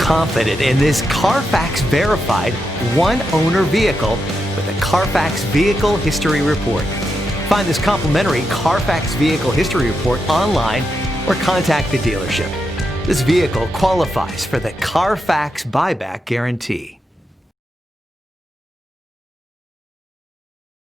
confident in this Carfax verified one-owner vehicle with a Carfax Vehicle History Report. Find this complimentary Carfax Vehicle History Report online or contact the dealership. This vehicle qualifies for the Carfax Buyback Guarantee.